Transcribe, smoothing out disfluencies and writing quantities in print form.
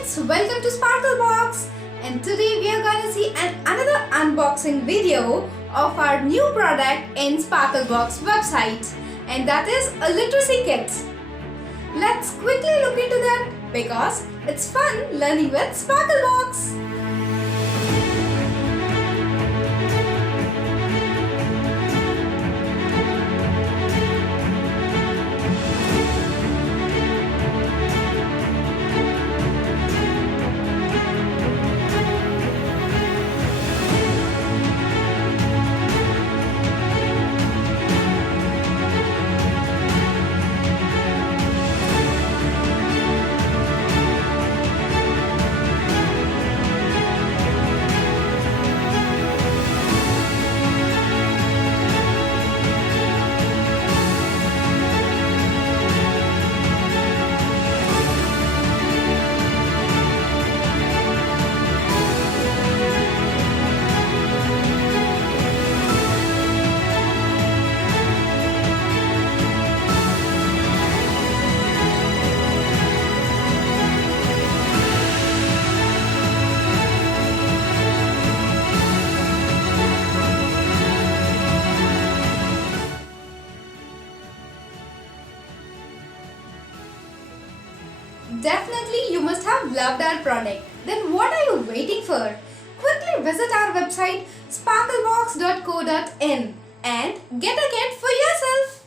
kids, welcome to Sparklebox, and today we are going to see another unboxing video of our new product in Sparklebox website, and that is a literacy kit. Let's quickly look into that because it's fun learning with Sparklebox. Definitely you must have loved our product. Then what are you waiting for? Quickly visit our website sparklebox.co.in and get a kit for yourself.